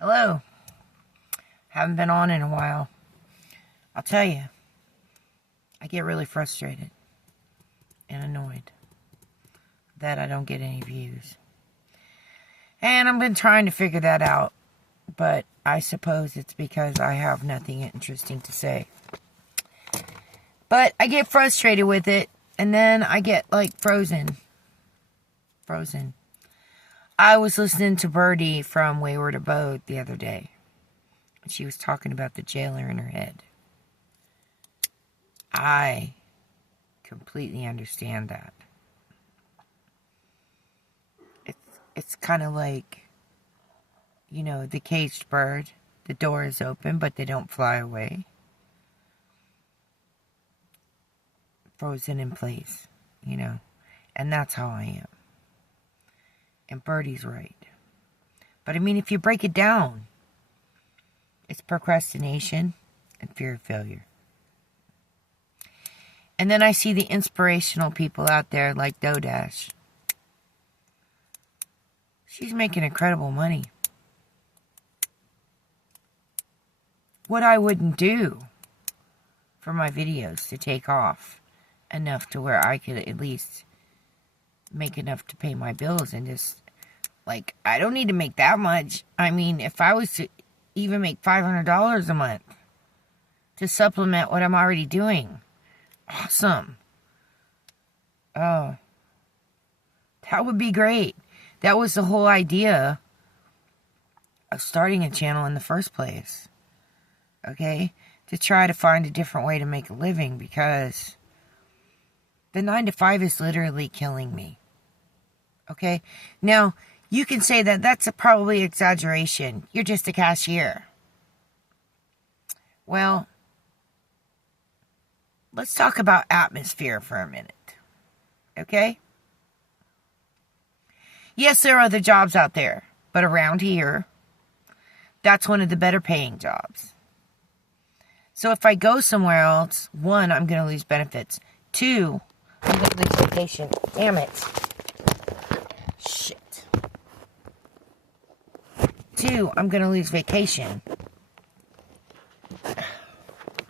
Hello. Haven't been on in a while. I'll tell you, I get really frustrated and annoyed that I don't get any views. And I've been trying to figure that out, but I suppose it's because I have nothing interesting to say. But I get frustrated with it, and then I get, frozen. I was listening to Birdie from Wayward Abode the other day. She was talking about the jailer in her head. I completely understand that. It's kind of like, the caged bird. The door is open, but they don't fly away. Frozen in place, And that's how I am. And Birdie's right. But if you break it down, it's procrastination and fear of failure. And then I see the inspirational people out there like Dodash. She's making incredible money. What I wouldn't do for my videos to take off enough to where I could at least make enough to pay my bills and just, I don't need to make that much. If I was to even make $500 a month to supplement what I'm already doing, awesome. Oh, that would be great. That was the whole idea of starting a channel in the first place. Okay? To try to find a different way to make a living, because the 9 to 5 is literally killing me. Okay? Now, you can say that that's probably exaggeration. You're just a cashier. Well, let's talk about atmosphere for a minute. Okay? Yes, there are other jobs out there, but around here, that's one of the better paying jobs. So if I go somewhere else, 1, I'm going to lose benefits. 2, I'm going to lose vacation. Damn it. Shit. 2, I'm going to lose vacation.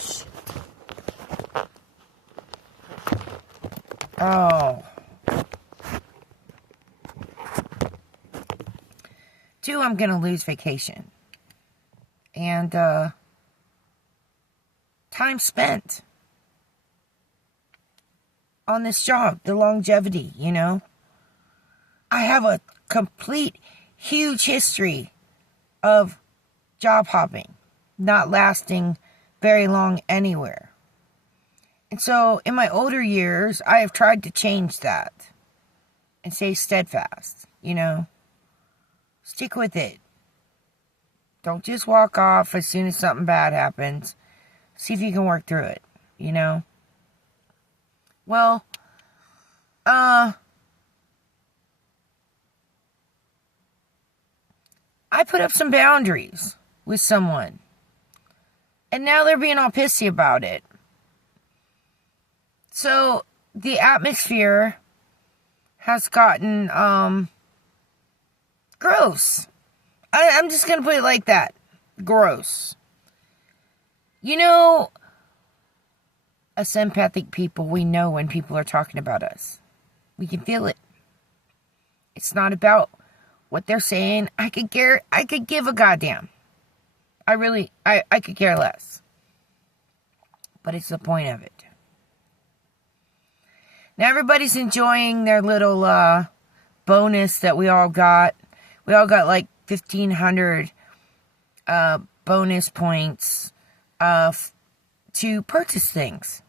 Shit. Oh. 2, I'm going to lose vacation. And, time spent on this job, the longevity, I have a complete, huge history of job hopping, not lasting very long anywhere. And so, in my older years, I have tried to change that and stay steadfast, Stick with it. Don't just walk off as soon as something bad happens. See if you can work through it, Well, I put up some boundaries with someone. And now they're being all pissy about it. So, the atmosphere has gotten, gross. I'm just going to put it like that. Gross. Us empathic people, we know when people are talking about us. We can feel it. It's not about what they're saying. I could give a goddamn. I could care less. But it's the point of it. Now everybody's enjoying their little bonus that we all got. We all got 1,500 bonus points to purchase things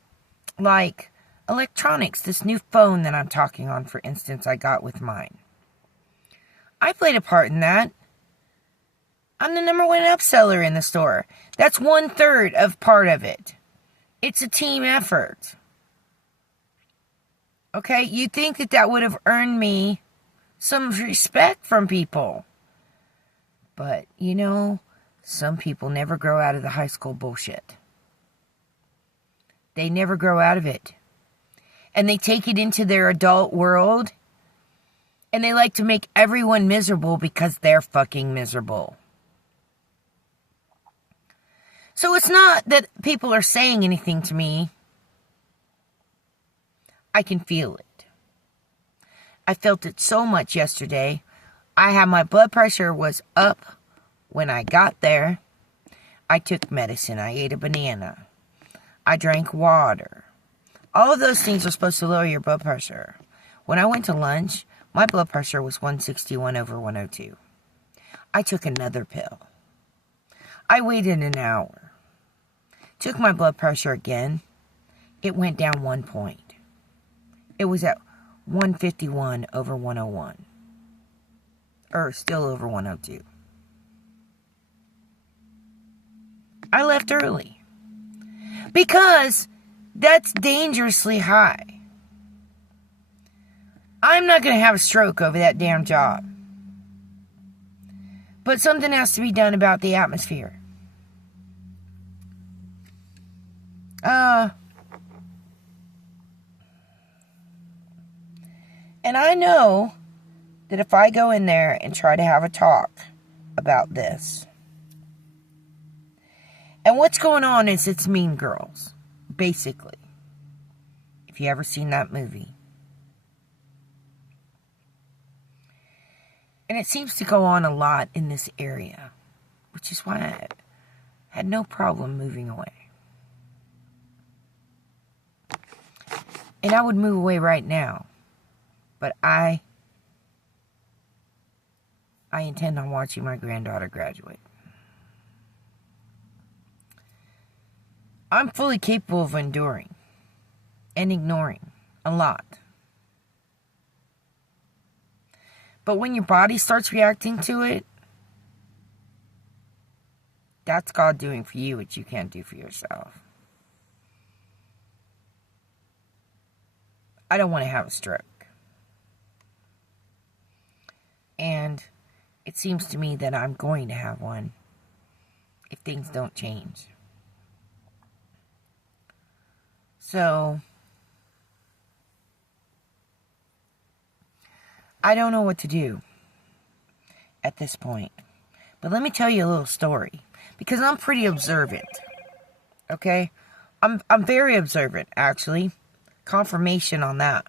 like electronics. This new phone that I'm talking on, for instance, I got with mine. I played a part in that. I'm the #1 upseller in the store. That's 1/3 of part of it. It's a team effort. Okay, you'd think that would have earned me some respect from people. But, some people never grow out of the high school bullshit. They never grow out of it. And they take it into their adult world. And they like to make everyone miserable because they're fucking miserable. So it's not that people are saying anything to me. I can feel it. I felt it so much yesterday. My blood pressure was up when I got there. I took medicine. I ate a banana. I drank water. All of those things are supposed to lower your blood pressure. When I went to lunch, my blood pressure was 161/102. I took another pill. I waited an hour. Took my blood pressure again. It went down 1 point. It was at 151/101. Or still over 102. I left early. Because that's dangerously high. I'm not going to have a stroke over that damn job. But something has to be done about the atmosphere. And I know that if I go in there and try to have a talk about this, and what's going on is it's Mean Girls, basically. If you ever seen that movie. And it seems to go on a lot in this area, which is why I had no problem moving away. And I would move away right now. But I intend on watching my granddaughter graduate. I'm fully capable of enduring and ignoring a lot. But when your body starts reacting to it, that's God doing for you what you can't do for yourself. I don't want to have a stroke. And it seems to me that I'm going to have one if things don't change. So, I don't know what to do at this point. But let me tell you a little story. Because I'm pretty observant. Okay? I'm very observant, actually. Confirmation on that.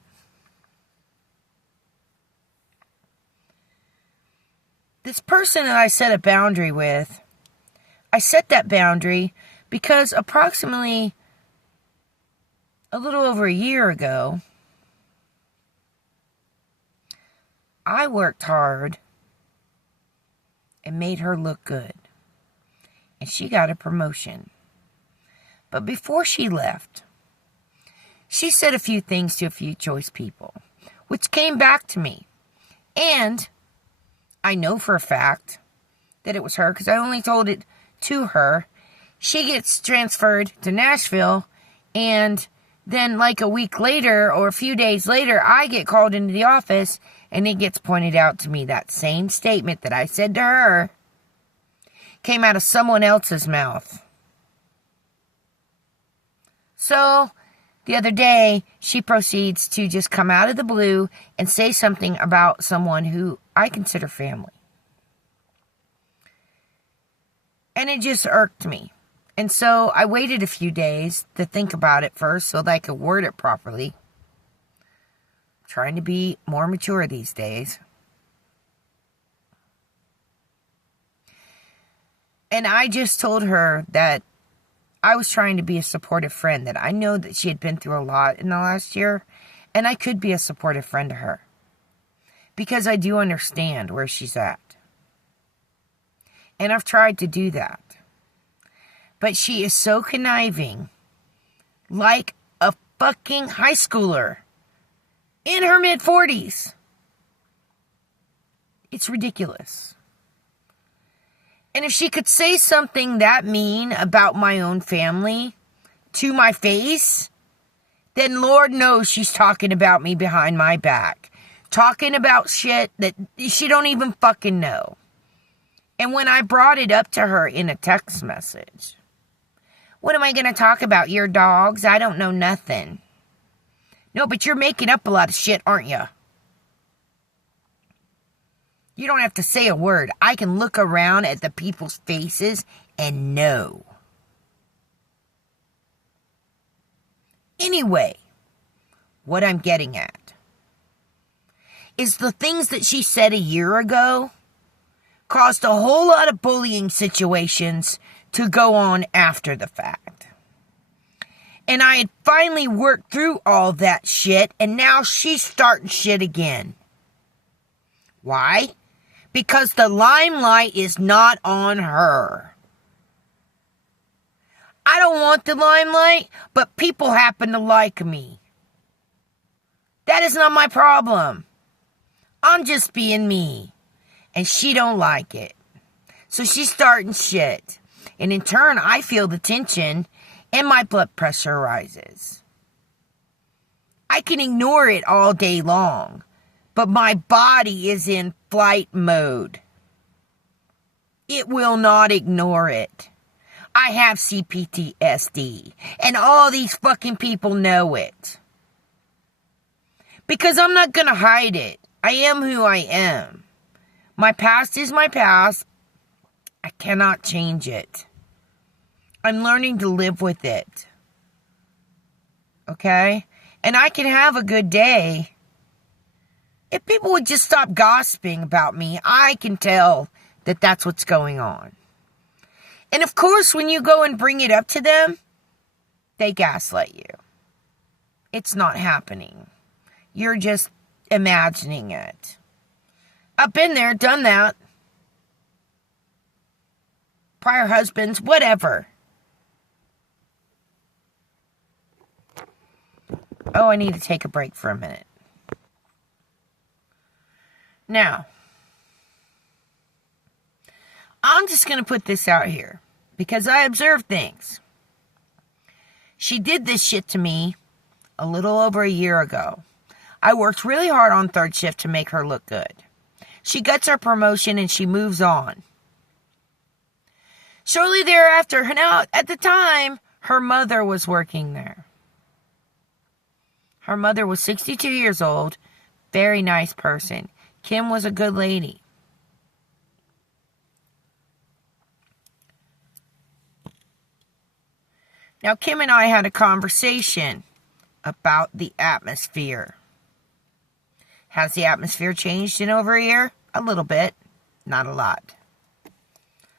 This person that I set a boundary with, I set that boundary because approximately a little over a year ago, I worked hard and made her look good. And she got a promotion. But before she left, she said a few things to a few choice people, which came back to me. And I know for a fact that it was her because I only told it to her. She gets transferred to Nashville, and then like a week later or a few days later, I get called into the office and it gets pointed out to me that same statement that I said to her came out of someone else's mouth. So the other day, she proceeds to just come out of the blue and say something about someone who I consider family. And it just irked me. And so I waited a few days to think about it first so that I could word it properly. I'm trying to be more mature these days. And I just told her that I was trying to be a supportive friend, that I know that she had been through a lot in the last year, and I could be a supportive friend to her. Because I do understand where she's at. And I've tried to do that. But she is so conniving, like a fucking high schooler in her mid-40s. It's ridiculous. And if she could say something that mean about my own family to my face, then Lord knows she's talking about me behind my back. Talking about shit that she don't even fucking know. And when I brought it up to her in a text message, what am I going to talk about? Your dogs? I don't know nothing. No, but you're making up a lot of shit, aren't you? You don't have to say a word. I can look around at the people's faces and know. Anyway, what I'm getting at is the things that she said a year ago caused a whole lot of bullying situations to go on after the fact. And I had finally worked through all that shit, and now she's starting shit again. Why? Because the limelight is not on her. I don't want the limelight, but people happen to like me. That is not my problem. I'm just being me. And she don't like it. So she's starting shit. And in turn, I feel the tension and my blood pressure rises. I can ignore it all day long, but my body is in flight mode. It will not ignore it. I have CPTSD, and all these fucking people know it. Because I'm not gonna hide it. I am who I am. My past is my past. I cannot change it. I'm learning to live with it. Okay? And I can have a good day. If people would just stop gossiping about me, I can tell that that's what's going on. And of course, when you go and bring it up to them, they gaslight you. It's not happening. You're just imagining it. I've been there, done that. Prior husbands, whatever. Oh, I need to take a break for a minute. Now, I'm just going to put this out here because I observed things. She did this shit to me a little over a year ago. I worked really hard on third shift to make her look good. She gets her promotion and she moves on. Shortly thereafter, now at the time, her mother was working there. Her mother was 62 years old, very nice person. Kim was a good lady. Now, Kim and I had a conversation about the atmosphere. Has the atmosphere changed in over a year? A little bit, not a lot.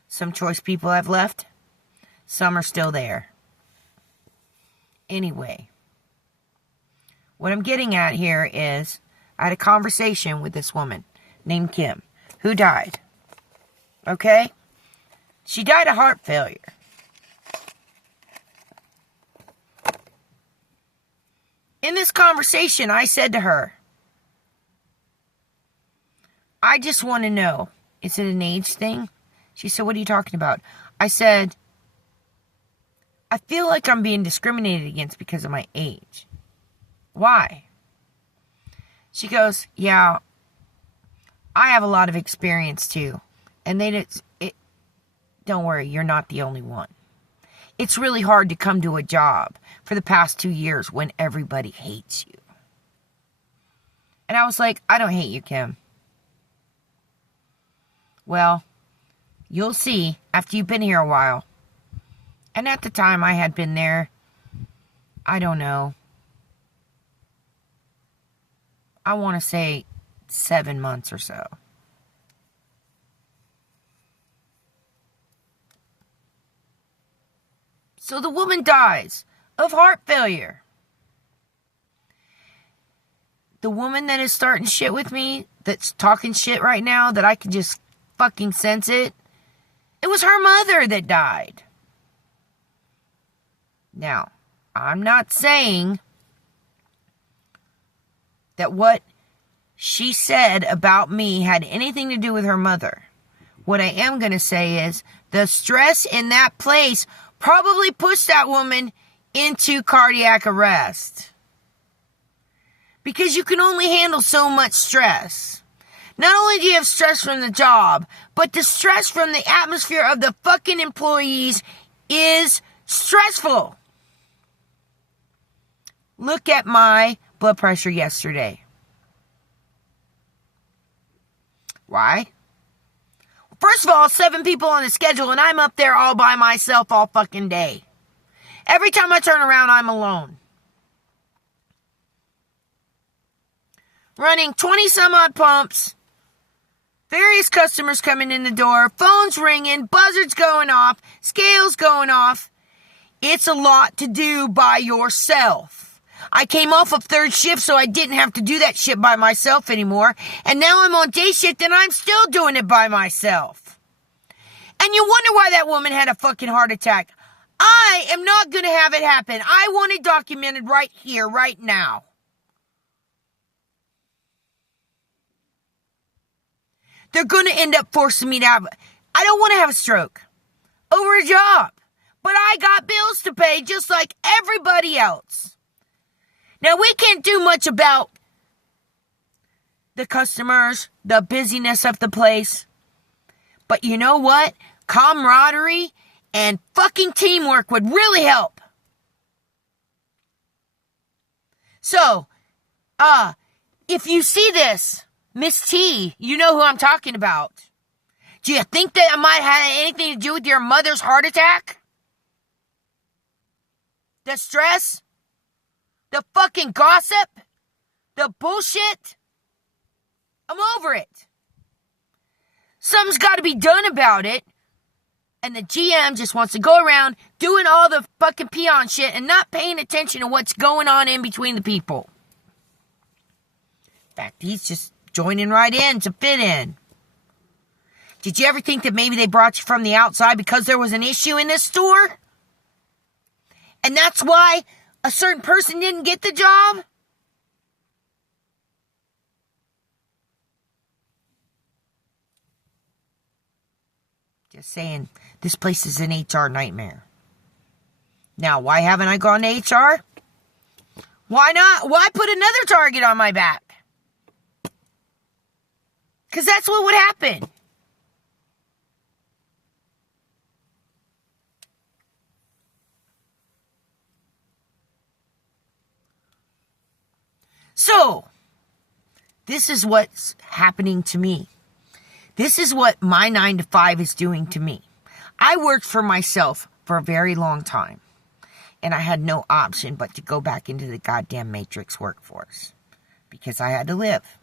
Some choice people have left. Some are still there. Anyway, what I'm getting at here is I had a conversation with this woman named Kim who died. Okay? She died of heart failure. In this conversation, I said to her, I just want to know, is it an age thing? She said, what are you talking about? I said, I feel like I'm being discriminated against because of my age. Why? She goes, yeah, I have a lot of experience too. And don't worry, you're not the only one. It's really hard to come to a job for the past 2 years when everybody hates you. And I was like, I don't hate you, Kim. Well, you'll see after you've been here a while. And at the time I had been there, I don't know, I want to say 7 months or so. So the woman dies of heart failure. The woman that is starting shit with me, that's talking shit right now, that I can just fucking sense it, it was her mother that died. Now, I'm not saying that what she said about me had anything to do with her mother. What I am going to say is the stress in that place probably pushed that woman into cardiac arrest. Because you can only handle so much stress. Not only do you have stress from the job, but the stress from the atmosphere of the fucking employees is stressful. Look at my blood pressure yesterday. Why? First of all, 7 people on the schedule, and I'm up there all by myself all fucking day. Every time I turn around, I'm alone. running 20 some odd pumps, various customers coming in the door, phones ringing, buzzards going off, scales going off. It's a lot to do by yourself. I came off of third shift, so I didn't have to do that shit by myself anymore. And now I'm on day shift and I'm still doing it by myself. And you wonder why that woman had a fucking heart attack. I am not going to have it happen. I want it documented right here, right now. They're going to end up forcing me to have... I don't want to have a stroke over a job. But I got bills to pay just like everybody else. Now, we can't do much about the customers, the busyness of the place. But you know what? Camaraderie and fucking teamwork would really help. So, if you see this, Miss T, you know who I'm talking about. Do you think that I might have anything to do with your mother's heart attack? The stress? The fucking gossip? The bullshit? I'm over it. Something's got to be done about it. And the GM just wants to go around doing all the fucking peon shit and not paying attention to what's going on in between the people. In fact, he's just joining right in to fit in. Did you ever think that maybe they brought you from the outside because there was an issue in this store? And that's why a certain person didn't get the job? Just saying, this place is an HR nightmare. Now, why haven't I gone to HR? Why not? Why put another target on my back? Because that's what would happen. So, this is what's happening to me. This is what my 9 to 5 is doing to me. I worked for myself for a very long time. And I had no option but to go back into the goddamn matrix workforce. Because I had to live.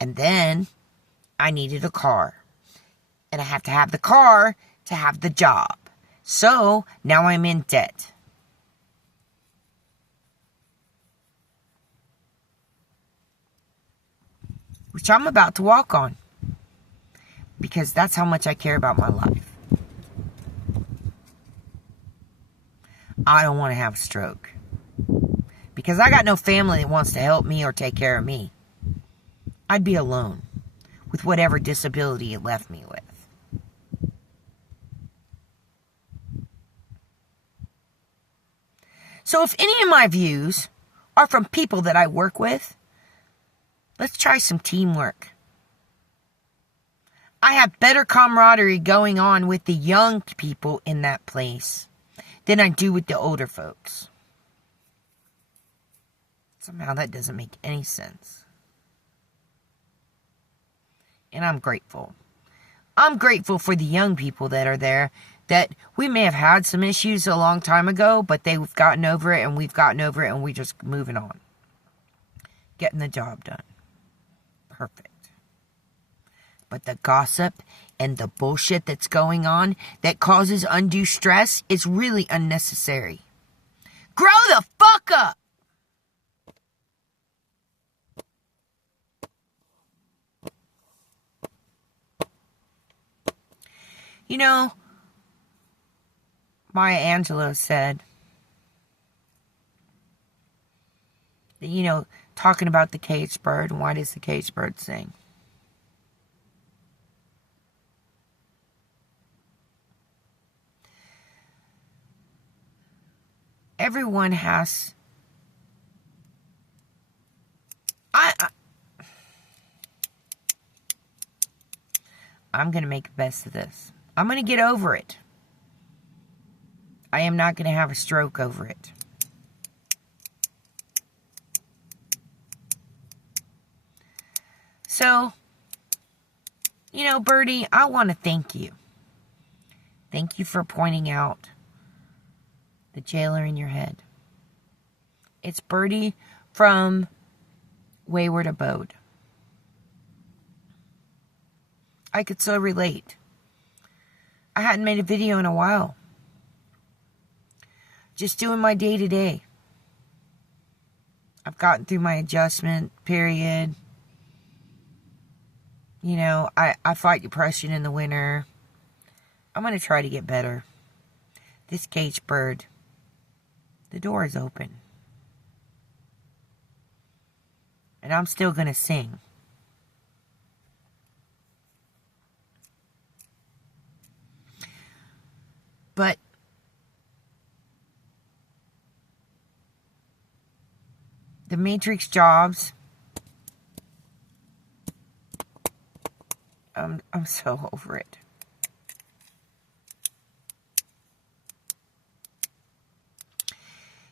And then I needed a car. And I have to have the car to have the job. So, now I'm in debt. Which I'm about to walk on. Because that's how much I care about my life. I don't want to have a stroke. Because I got no family that wants to help me or take care of me. I'd be alone. With whatever disability it left me with. So if any of my views are from people that I work with, let's try some teamwork. I have better camaraderie going on with the young people in that place than I do with the older folks. Somehow that doesn't make any sense. And I'm grateful. I'm grateful for the young people that are there, that we may have had some issues a long time ago, but they've gotten over it and we've gotten over it and we're just moving on. Getting the job done. Perfect. But the gossip and the bullshit that's going on that causes undue stress is really unnecessary. Grow the fuck up! You know, Maya Angelou said, that, talking about the caged bird, and why does the caged bird sing? Everyone has... I'm going to make the best of this. I'm going to get over it. I am not going to have a stroke over it. So, Birdie, I want to thank you. Thank you for pointing out the jailer in your head. It's Birdie from wayward abode. I could so relate. I hadn't made a video in a while. Just doing my day-to-day. I've gotten through my adjustment period. You know, I fight depression in the winter. I'm going to try to get better. This caged bird, the door is open. And I'm still going to sing. But the Matrix jobs, I'm so over it.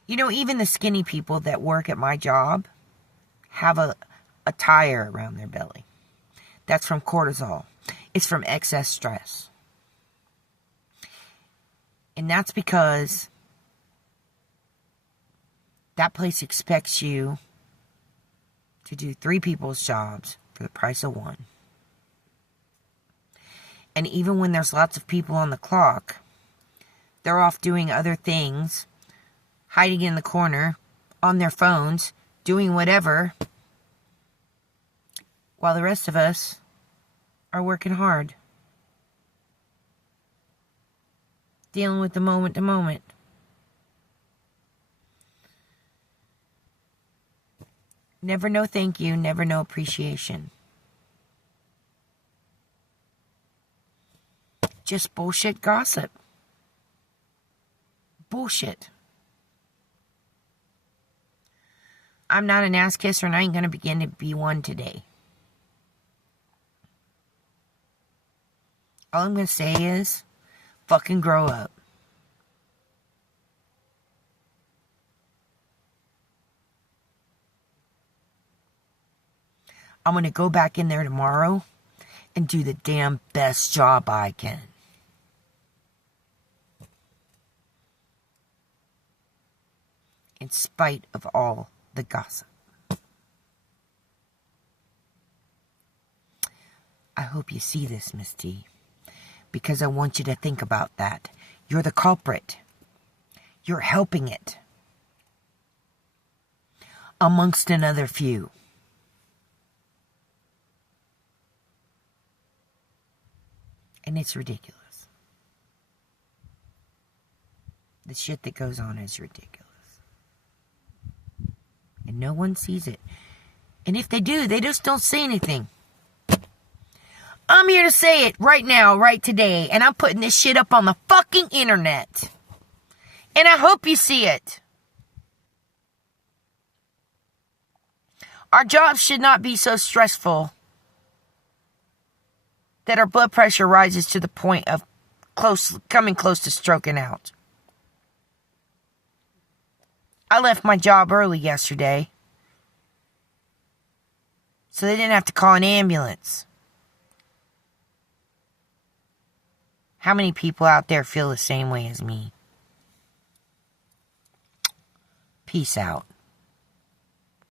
You know, even the skinny people that work at my job have a tire around their belly. That's from cortisol. It's from excess stress. And that's because that place expects you to do 3 people's jobs for the price of 1. And even when there's lots of people on the clock, they're off doing other things, hiding in the corner, on their phones, doing whatever, while the rest of us are working hard. Dealing with the moment to moment. Never no thank you, never no appreciation. Just bullshit gossip. Bullshit. I'm not an ass kisser and I ain't gonna begin to be one today. All I'm gonna say is, fucking grow up. I'm gonna go back in there tomorrow and do the damn best job I can. In spite of all the gossip. I hope you see this, Miss T. Because I want you to think about that. You're the culprit. You're helping it. Amongst another few. And it's ridiculous. The shit that goes on is ridiculous. And no one sees it. And if they do, they just don't say anything. I'm here to say it right now, right today. And I'm putting this shit up on the fucking internet. And I hope you see it. Our jobs should not be so stressful that our blood pressure rises to the point of coming close to stroking out. I left my job early yesterday, so they didn't have to call an ambulance. How many people out there feel the same way as me? Peace out.